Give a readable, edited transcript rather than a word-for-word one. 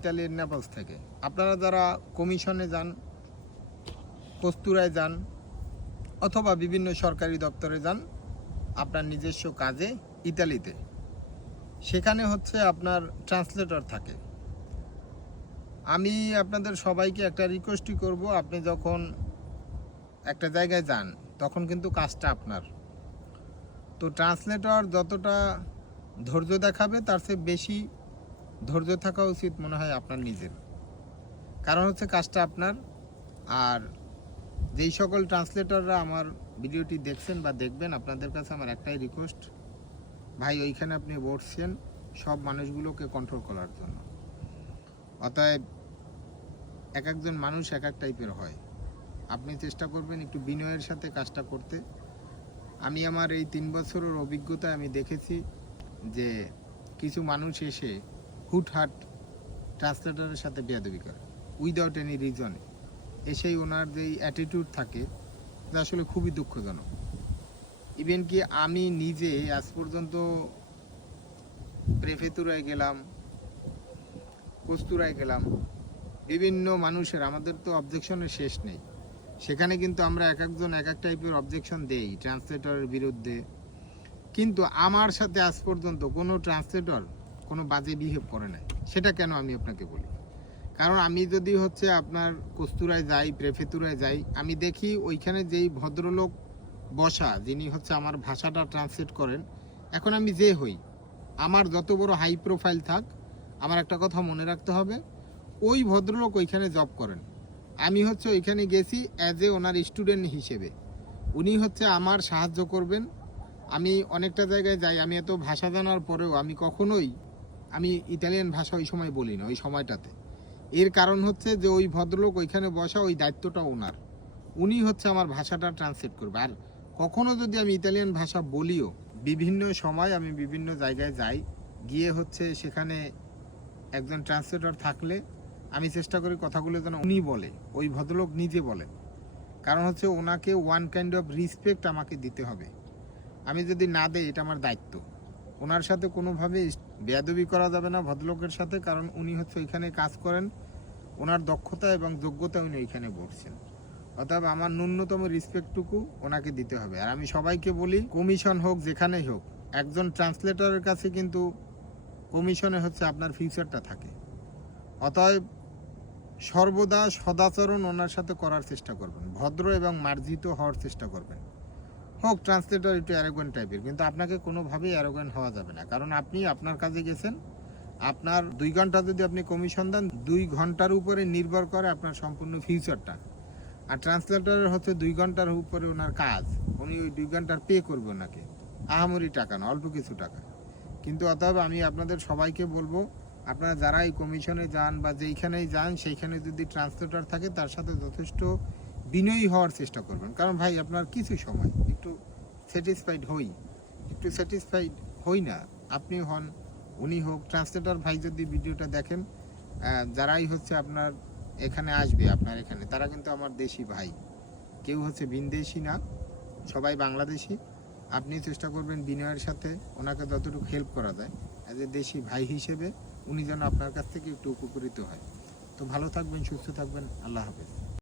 ইতালির নেপলস থেকে। আপনারা যারা কমিশনে যান, কস্তুরায় যান অথবা বিভিন্ন সরকারি দপ্তরে যান আপনার নিজস্ব কাজে ইতালিতে, সেখানে হচ্ছে আপনার ট্রান্সলেটর থাকে। আমি আপনাদের সবাইকে একটা রিকোয়েস্টই করব, আপনি যখন একটা জায়গায় যান তখন কিন্তু কাজটা আপনার। তো ট্রান্সলেটর যতটা ধৈর্য দেখাবে তার চেয়ে বেশি ধৈর্য থাকা উচিত মনে হয় আপনার নিজের, কারণ হচ্ছে কাজটা আপনার। আর যেই সকল ট্রান্সলেটররা আমার ভিডিওটি দেখছেন বা দেখবেন, আপনাদের কাছে আমার একটাই রিকোয়েস্ট, ভাই ওইখানে আপনি বসছেন সব মানুষগুলোকে কন্ট্রোল করার জন্য। অতএব এক একজন মানুষ এক এক টাইপের হয়, আপনি চেষ্টা করবেন একটু বিনয়ের সাথে কাজটা করতে। আমি আমার এই 3 বছরের অভিজ্ঞতায় আমি দেখেছি যে কিছু মানুষ এসে হুটহাট ট্রান্সলেটরের সাথে বেয়াদবি করে উইদাউট এনি রিজনে। এসেই ওনার যেই অ্যাটিটিউড থাকে যা আসলে খুবই দুঃখজনক। ইভেন কি আমি নিজে আজ পর্যন্ত প্রেফেতুরায় গেলাম, কস্তুরায় গেলাম, বিভিন্ন মানুষের, আমাদের তো অবজেকশনের শেষ নেই, সেখানে কিন্তু আমরা এক একজন এক এক টাইপের অবজেকশন দেই ট্রান্সলেটরের বিরুদ্ধে। কিন্তু আমার সাথে আজ পর্যন্ত কোনো ট্রান্সলেটর কোনো বাজে বিহেভ করে নাই। সেটা কেন আমি আপনাকে বলি, কারণ আমি যদি হচ্ছে আপনার কস্তুরায় যাই, প্রেফেতুরায় যাই, আমি দেখি ওইখানে যেই ভদ্রলোক বসা, যিনি হচ্ছে আমার ভাষাটা ট্রান্সলেট করেন, এখন আমি যে হই, আমার যত বড় হাই প্রোফাইল থাক, আমার একটা কথা মনে রাখতে হবে, ওই ভদ্রলোক ওইখানে জব করেন। আমি হচ্ছে ওইখানে গেছি অ্যাজ এ ওনার স্টুডেন্ট হিসেবে, উনি হচ্ছে আমার সাহায্য করবেন। আমি অনেকটা জায়গায় যাই, আমি এত ভাষা জানার পরেও আমি কখনোই ইতালিয়ান ভাষা ওই সময় বলি না ওই সময়টাতে। এর কারণ হচ্ছে যে ওই ভদ্রলোক ওইখানে বসা, ওই দায়িত্বটা ওনার, উনি হচ্ছে আমার ভাষাটা ট্রান্সলেট করবে। আর কখনো যদি আমি ইতালিয়ান ভাষা বলিও, বিভিন্ন সময় আমি বিভিন্ন জায়গায় যাই, গিয়ে হচ্ছে সেখানে একজন ট্রান্সলেটর থাকলে আমি চেষ্টা করি কথাগুলো যেন উনি বলে, ওই ভদ্রলোক নিজে বলে। কারণ হচ্ছে ওনাকে ওয়ান কাইন্ড অফ রেসপেক্ট আমাকে দিতে হবে। আমি যদি না দেই, এটা আমার দায়িত্ব। ওনার সাথে কোনোভাবে বেয়াদবি করা যাবে না ভদ্রলোকের সাথে, কারণ উনি হচ্ছে ওইখানে কাজ করেন, ওনার দক্ষতা এবং যোগ্যতা উনি ওইখানে বসছেন। অতএব আমার ন্যূনতম রেসপেক্টটুকু ওনাকে দিতে হবে। আর আমি সবাইকে বলি, কমিশন হোক যেখানেই হোক, একজন ট্রান্সলেটরের কাছে কিন্তু কমিশনে হচ্ছে আপনার ফিউচারটা থাকে। অতএব সর্বদা সদাচরণ ওনার সাথে করার চেষ্টা করবেন, ভদ্র এবং মার্জিত হওয়ার চেষ্টা করবেন। হোক ট্রান্সলেটর একটু অ্যারোগেন্ট টাইপের, কিন্তু আপনাকে কোনোভাবেই অ্যারোগেন্ট হওয়া যাবে না। কারণ আপনি আপনার কাজে গেছেন, আপনার 2 ঘন্টা যদি আপনি কমিশন দেন, 2 ঘন্টার উপরে নির্ভর করে আপনার সম্পূর্ণ ফিউচারটা। আর ট্রান্সলেটরের হচ্ছে 2 ঘন্টার উপরে ওনার কাজ, উনি ওই 2 ঘন্টার পে করবে ওনাকে, আহামরি টাকা না, অল্প কিছু টাকা। কিন্তু অতএব আমি আপনাদের সবাইকে বলবো, আপনারা যারা এই কমিশনে যান বা যেইখানেই যান, সেইখানে যদি ট্রান্সলেটর থাকে তার সাথে যথেষ্ট বিনয়ী হওয়ার চেষ্টা করবেন। কারণ ভাই আপনার কিছু সময় একটু স্যাটিসফাইড হই না, আপনি হন, উনি হোক, ট্রান্সলেটর ভাই যদি ভিডিওটা দেখেন, যারাই হচ্ছে আপনার এখানে আসবে, আপনার এখানে, তারা কিন্তু আমার দেশি ভাই, কেউ হচ্ছে ভিনদেশি না, সবাই বাংলাদেশি। আপনি চেষ্টা করবেন বিনয়ের সাথে ওনাকে যতটুকু হেল্প করা যায় অ্যাজ এ দেশি ভাই হিসেবে, উনি যেন আপনার কাছ থেকে একটু উপকৃত হয়। তো ভালো থাকবেন, সুস্থ থাকবেন, আল্লাহ হাফেজ।